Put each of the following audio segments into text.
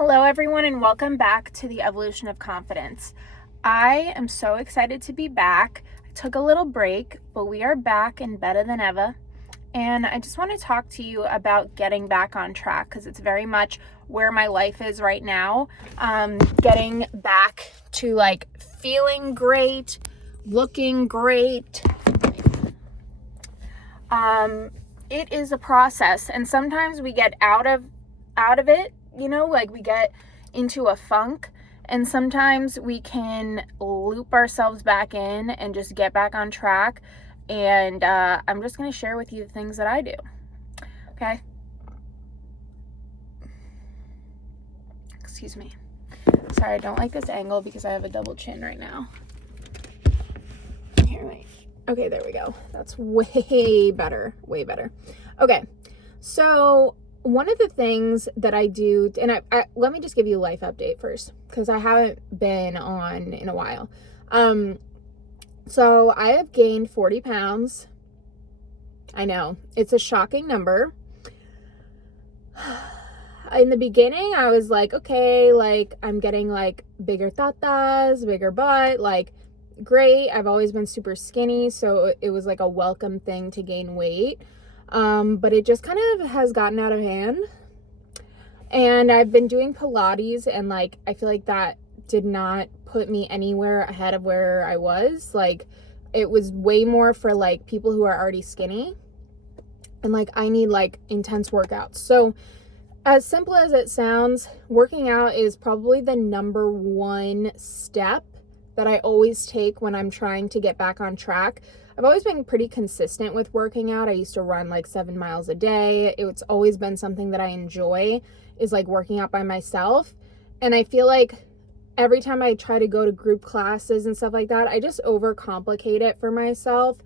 Hello, everyone, and welcome back to the Evolution of Confidence. I am so excited to be back. I took a little break, but we are back and better than ever. And I just want to talk to you about getting back on track because it's very much where my life is right now. Getting back to feeling great, looking great. It is a process, and sometimes we get out of it. We get into a funk, and sometimes we can loop ourselves back in and just get back on track. And I'm just going to share with you the things that I do. Okay? Excuse me. Sorry, I don't like this angle because I have a double chin right now. Here, wait. Okay, there we go. That's way better. Way better. Okay, so one of the things that I do, and I let me just give you a life update first because I haven't been on in a while. So I have gained 40 pounds. I know, it's a shocking number. In the beginning, I was like, okay, I'm getting bigger tatas, bigger butt, great. I've always been super skinny, so it was a welcome thing to gain weight. But it just kind of has gotten out of hand. And I've been doing Pilates, and I feel like that did not put me anywhere ahead of where I was. It was way more for people who are already skinny. And I need intense workouts. So as simple as it sounds, working out is probably the number one step that I always take when I'm trying to get back on track. I've always been pretty consistent with working out. I used to run 7 miles a day. It's always been something that I enjoy, is working out by myself. And I feel every time I try to go to group classes and stuff like that, I just overcomplicate it for myself.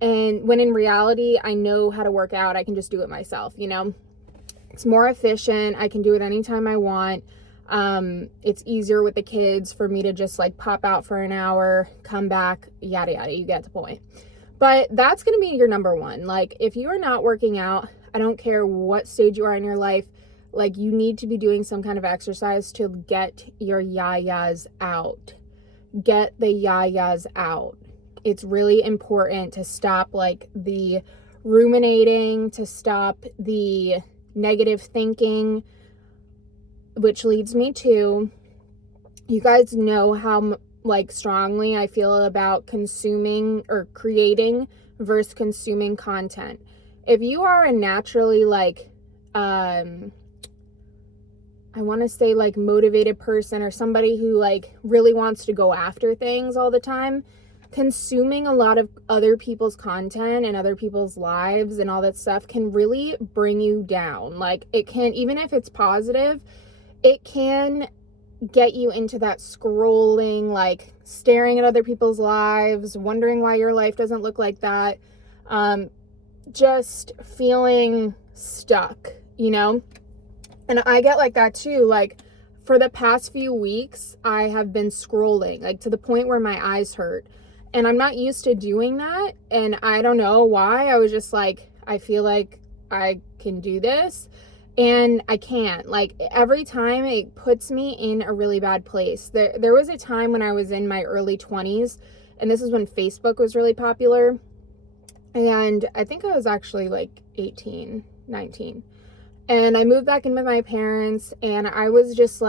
And when in reality, I know how to work out. I can just do it myself, It's more efficient. I can do it anytime I want. It's easier with the kids for me to just pop out for an hour, come back, yada yada, you get the point. But that's going to be your number one. If you are not working out, I don't care what stage you are in your life, you need to be doing some kind of exercise to get your yayas out. Get the yayas out. It's really important to stop the ruminating, to stop the negative thinking, which leads me to, you guys know how strongly I feel about consuming or creating versus consuming content. If you are a naturally I want to say motivated person, or somebody who really wants to go after things all the time, consuming a lot of other people's content and other people's lives and all that stuff can really bring you down. It can, even if it's positive, it can get you into that scrolling, staring at other people's lives, wondering why your life doesn't look like that, just feeling stuck, And I get like that too. For the past few weeks, I have been scrolling, to the point where my eyes hurt. And I'm not used to doing that. And I don't know why. I was just I feel like I can do this. And I can't. Every time it puts me in a really bad place. There was a time when I was in my early 20s, and this is when Facebook was really popular. And I think I was actually 18, 19. And I moved back in with my parents, and I was just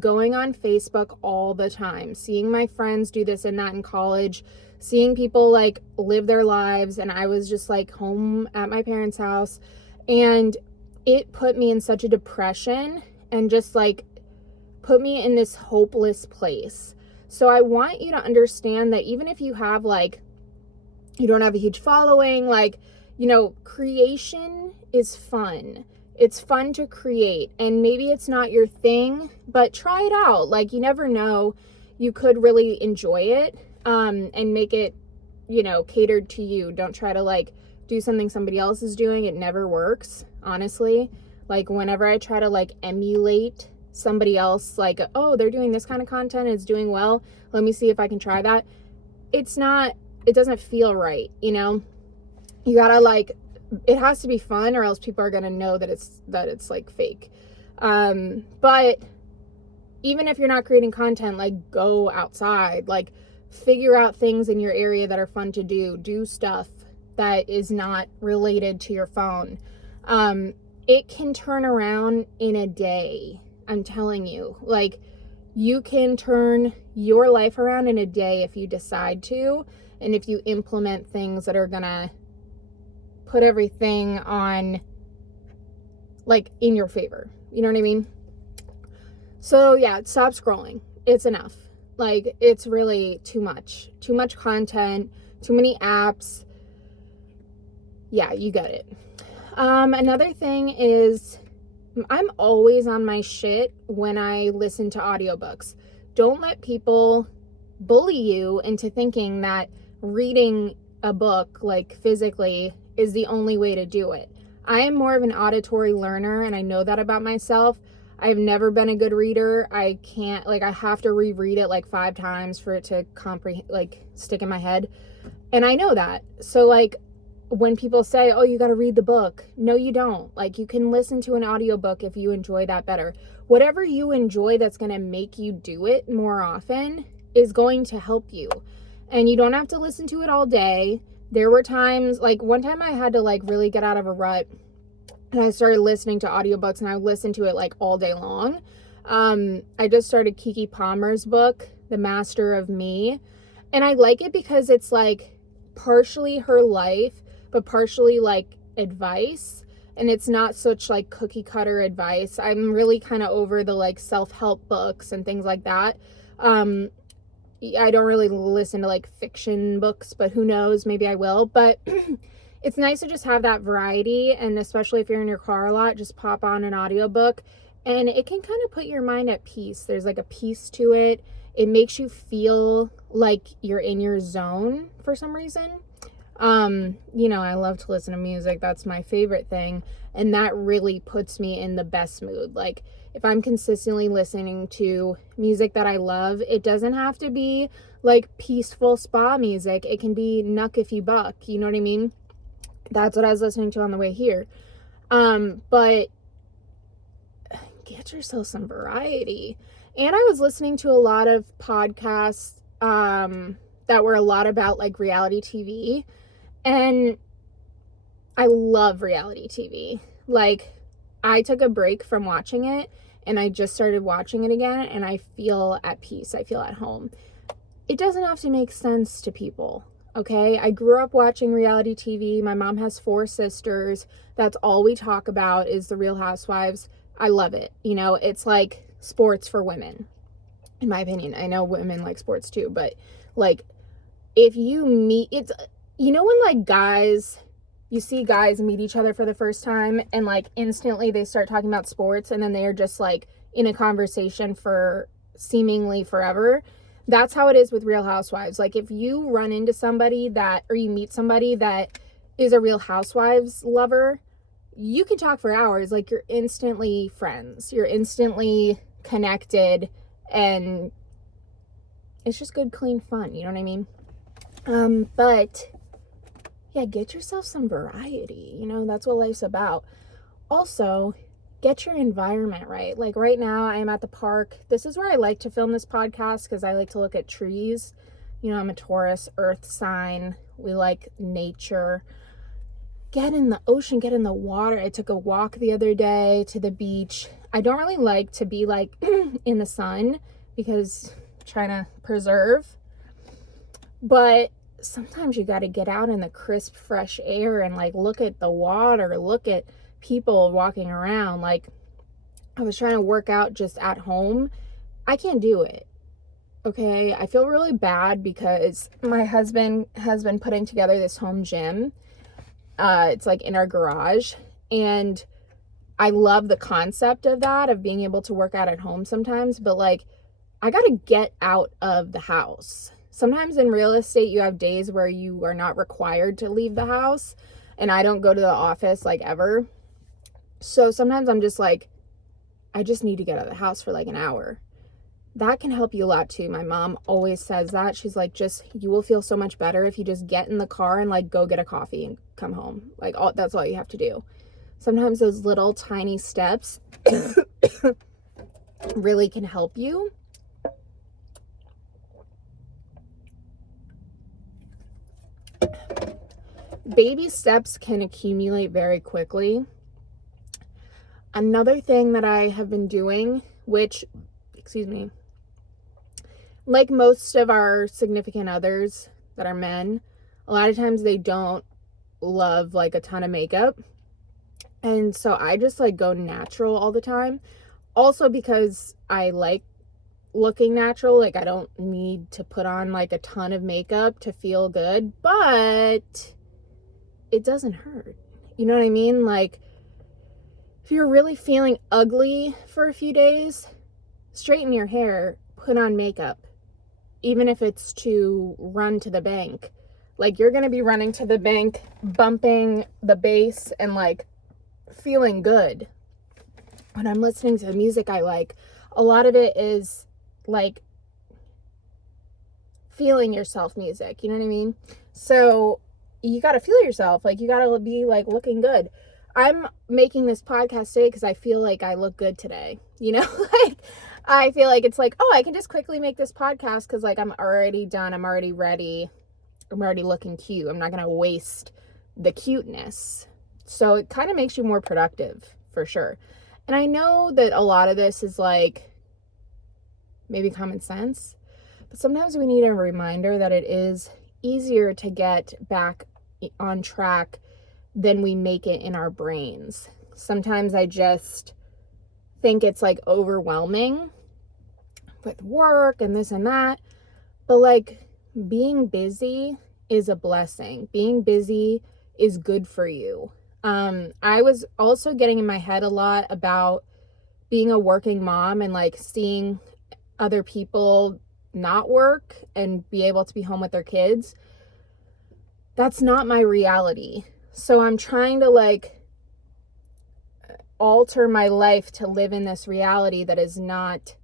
going on Facebook all the time, seeing my friends do this and that in college, seeing people live their lives. And I was just home at my parents' house, and it put me in such a depression and just put me in this hopeless place. So I want you to understand that even if you have you don't have a huge following, creation is fun. It's fun to create, and maybe it's not your thing, but try it out. You never know, you could really enjoy it, and make it, catered to you. Don't try to do something somebody else is doing. It never works, honestly. Whenever I try to emulate somebody else, oh, they're doing this kind of content, it's doing well, let me see if I can try that. It doesn't feel right, You gotta it has to be fun, or else people are gonna know that it's fake. But even if you're not creating content, like go outside, like figure out things in your area that are fun to do stuff that is not related to your phone. It can turn around in a day. I'm telling you, like, you can turn your life around in a day if you decide to, and if you implement things that are gonna put everything on, like, in your favor. You know what I mean? So yeah, stop scrolling. It's enough. Like, it's really too much content, too many apps. Yeah, you get it. Another thing is, I'm always on my shit when I listen to audiobooks. Don't let people bully you into thinking that reading a book, like physically, is the only way to do it. I am more of an auditory learner, and I know that about myself. I've never been a good reader. I can't, like, I have to reread it like 5 times for it to stick in my head. And I know that. So, like, when people say, oh, you got to read the book. No, you don't. Like, you can listen to an audiobook if you enjoy that better. Whatever you enjoy that's going to make you do it more often is going to help you. And you don't have to listen to it all day. There were times, like one time I had to like really get out of a rut, and I started listening to audiobooks, and I would listen to it like all day long. I just started Kiki Palmer's book, The Master of Me. And I like it because it's like partially her life, but partially like advice. And it's not such like cookie cutter advice. I'm really kind of over the like self-help books and things like that. I don't really listen to like fiction books, but who knows, maybe I will. But it's nice to just have that variety. And especially if you're in your car a lot, just pop on an audiobook, and it can kind of put your mind at peace. There's like a peace to it. It makes you feel like you're in your zone for some reason. You know, I love to listen to music. That's my favorite thing. And that really puts me in the best mood. Like, if I'm consistently listening to music that I love, it doesn't have to be like peaceful spa music. It can be Nuck If You Buck. You know what I mean? That's what I was listening to on the way here. But get yourself some variety. And I was listening to a lot of podcasts, that were a lot about like reality TV. And I love reality TV. Like, I took a break from watching it, and I just started watching it again, and I feel at peace. I feel at home. It doesn't have to make sense to people, okay? I grew up watching reality TV. My mom has 4 sisters. That's all we talk about is the Real Housewives. I love it. You know, it's like sports for women, in my opinion. I know women like sports too, but like, if you meet, it's, you know, when like guys, you see guys meet each other for the first time, and like instantly they start talking about sports, and then they are just like in a conversation for seemingly forever. That's how it is with Real Housewives. Like, if you run into somebody that, or you meet somebody that is a Real Housewives lover, you can talk for hours. Like, you're instantly friends. You're instantly connected, and it's just good, clean fun. You know what I mean? But yeah, get yourself some variety. You know, that's what life's about. Also, get your environment right. Like, right now I am at the park. This is where I like to film this podcast because I like to look at trees. You know, I'm a Taurus, earth sign. We like nature. Get in the ocean, get in the water. I took a walk the other day to the beach. I don't really like to be like in the sun because I'm trying to preserve. But sometimes you got to get out in the crisp, fresh air and like look at the water, look at people walking around. Like, I was trying to work out just at home. I can't do it. Okay. I feel really bad because my husband has been putting together this home gym. It's like in our garage, and I love the concept of that, of being able to work out at home sometimes, but like, I got to get out of the house. Sometimes in real estate, you have days where you are not required to leave the house, and I don't go to the office like ever. So sometimes I'm just like, I just need to get out of the house for like an hour. That can help you a lot too. My mom always says that. She's like, you will feel so much better if you just get in the car and like go get a coffee and come home. Like, that's all you have to do. Sometimes those little tiny steps really can help you. Baby steps can accumulate very quickly. Another thing that I have been doing, which, like most of our significant others that are men, a lot of times they don't love like a ton of makeup. And so I just like go natural all the time. Also because I like looking natural, like I don't need to put on like a ton of makeup to feel good, but it doesn't hurt. You know what I mean? Like if you're really feeling ugly for a few days, straighten your hair, put on makeup, even if it's to run to the bank. Like you're going to be running to the bank, bumping the bass and like feeling good. When I'm listening to the music I like, a lot of it is like feeling yourself music, you know what I mean? So you got to feel yourself, like you got to be like looking good. I'm making this podcast today because I feel like I look good today, you know? Like I feel like it's like, oh, I can just quickly make this podcast because like I'm already done, I'm already ready, I'm already looking cute, I'm not gonna waste the cuteness. So it kind of makes you more productive for sure. And I know that a lot of this is like maybe common sense, but sometimes we need a reminder that it is easier to get back on track than we make it in our brains. Sometimes I just think it's like overwhelming with work and this and that, but like being busy is a blessing. Being busy is good for you. I was also getting in my head a lot about being a working mom and like seeing other people not work and be able to be home with their kids. That's not my reality. So I'm trying to like alter my life to live in this reality that is not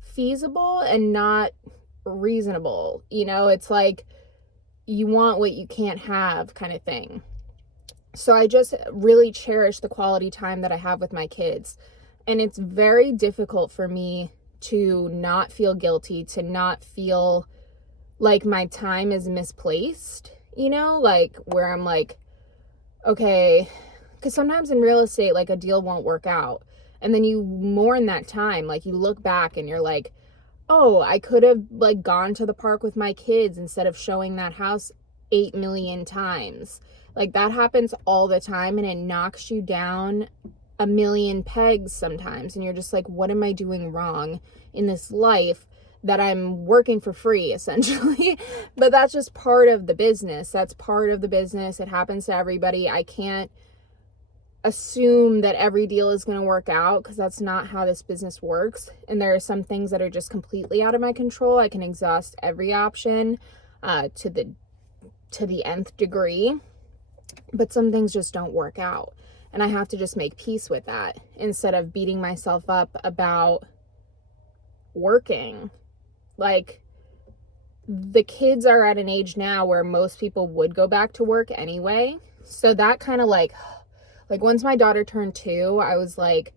feasible and not reasonable. You know, it's like you want what you can't have kind of thing. So I just really cherish the quality time that I have with my kids. And it's very difficult for me to not feel guilty, to not feel like my time is misplaced, you know, like where I'm like, okay, because sometimes in real estate, like a deal won't work out. And then you mourn that time. Like you look back and you're like, oh, I could have like gone to the park with my kids instead of showing that house 8 million times. Like that happens all the time and it knocks you down a million pegs sometimes. And you're just like, what am I doing wrong in this life that I'm working for free essentially? But that's just part of the business. That's part of the business. It happens to everybody. I can't assume that every deal is going to work out because that's not how this business works. And there are some things that are just completely out of my control. I can exhaust every option to the nth degree, but some things just don't work out. And I have to just make peace with that instead of beating myself up about working. Like the kids are at an age now where most people would go back to work anyway. So that kind of like once my daughter turned 2, I was like,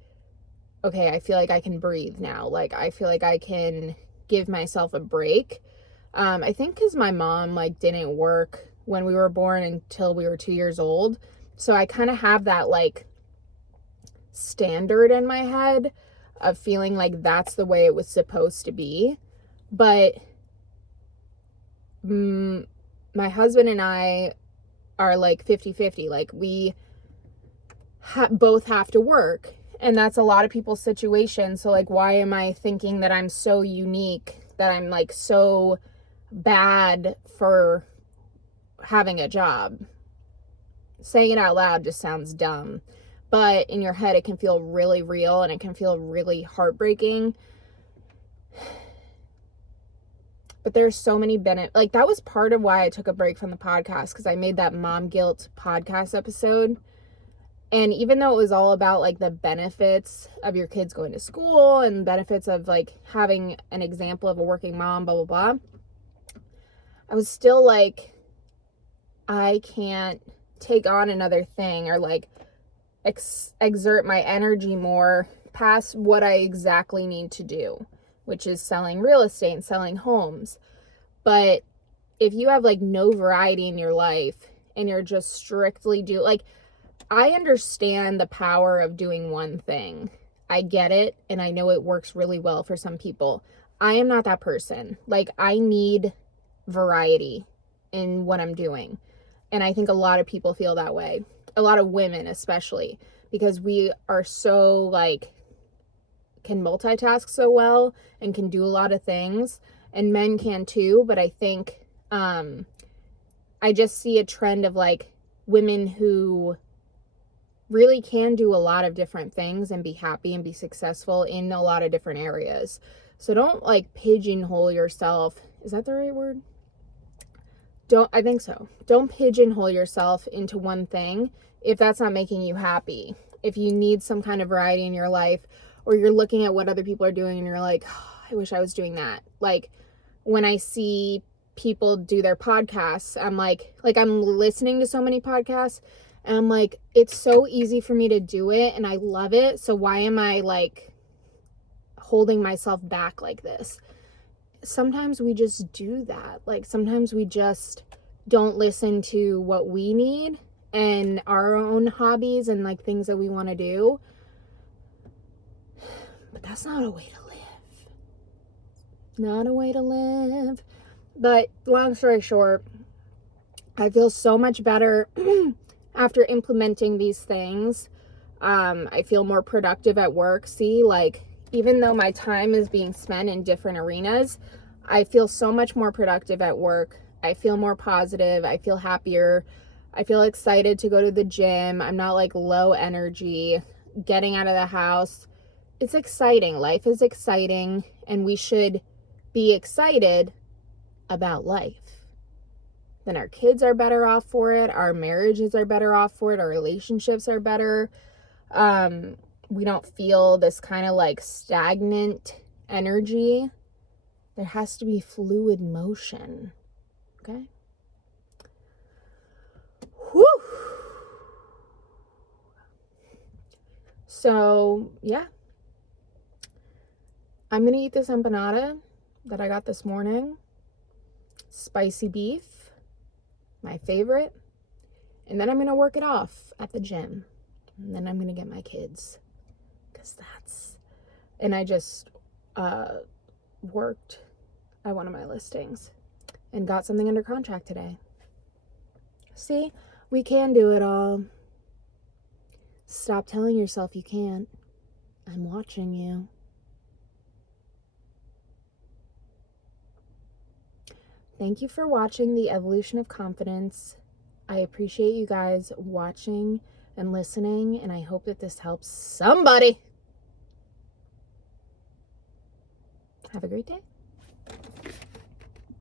okay, I feel like I can breathe now. Like I feel like I can give myself a break. I think because my mom like didn't work when we were born until we were 2 years old. So I kind of have that like standard in my head of feeling like that's the way it was supposed to be. But my husband and I are like 50-50. Like we both have to work. And that's a lot of people's situation. So like, why am I thinking that I'm so unique, that I'm like so bad for having a job? Saying it out loud just sounds dumb, but in your head it can feel really real and it can feel really heartbreaking. But there's so many benefits. Like that was part of why I took a break from the podcast, because I made that mom guilt podcast episode. And even though it was all about like the benefits of your kids going to school and benefits of like having an example of a working mom, blah, blah, blah, I was still like, I can't take on another thing or like exert my energy more past what I exactly need to do, which is selling real estate and selling homes. But if you have like no variety in your life and you're just strictly I understand the power of doing one thing. I get it, and I know it works really well for some people. I am not that person. Like, I need variety in what I'm doing. And I think a lot of people feel that way. A lot of women especially, because we are so like, can multitask so well and can do a lot of things. And men can too, but I think I just see a trend of like women who really can do a lot of different things and be happy and be successful in a lot of different areas. So don't like pigeonhole yourself. Is that the right word? I think so. Don't pigeonhole yourself into one thing if that's not making you happy. If you need some kind of variety in your life, or you're looking at what other people are doing and you're like, oh, I wish I was doing that. Like when I see people do their podcasts, I'm like I'm listening to so many podcasts and I'm like, it's so easy for me to do it and I love it. So why am I like holding myself back like this? Sometimes we just do that. Like sometimes we just don't listen to what we need and our own hobbies and like things that we want to do. But that's not a way to live. Not a way to live. But long story short, I feel so much better after implementing these things. I feel more productive at work. See, like, even though my time is being spent in different arenas, I feel so much more productive at work. I feel more positive. I feel happier. I feel excited to go to the gym. I'm not like low energy. Getting out of the house. It's exciting. Life is exciting, and we should be excited about life. Then our kids are better off for it. Our marriages are better off for it. Our relationships are better. We don't feel this kind of like stagnant energy. There has to be fluid motion. Okay? Whew. So, yeah. I'm going to eat this empanada that I got this morning. Spicy beef. My favorite. And then I'm going to work it off at the gym. And then I'm going to get my kids. And I just worked at one of my listings and got something under contract today. See, we can do it all. Stop telling yourself you can't. I'm watching you. Thank you for watching The Evolution of Confidence. I appreciate you guys watching and listening, and I hope that this helps somebody. Have a great day.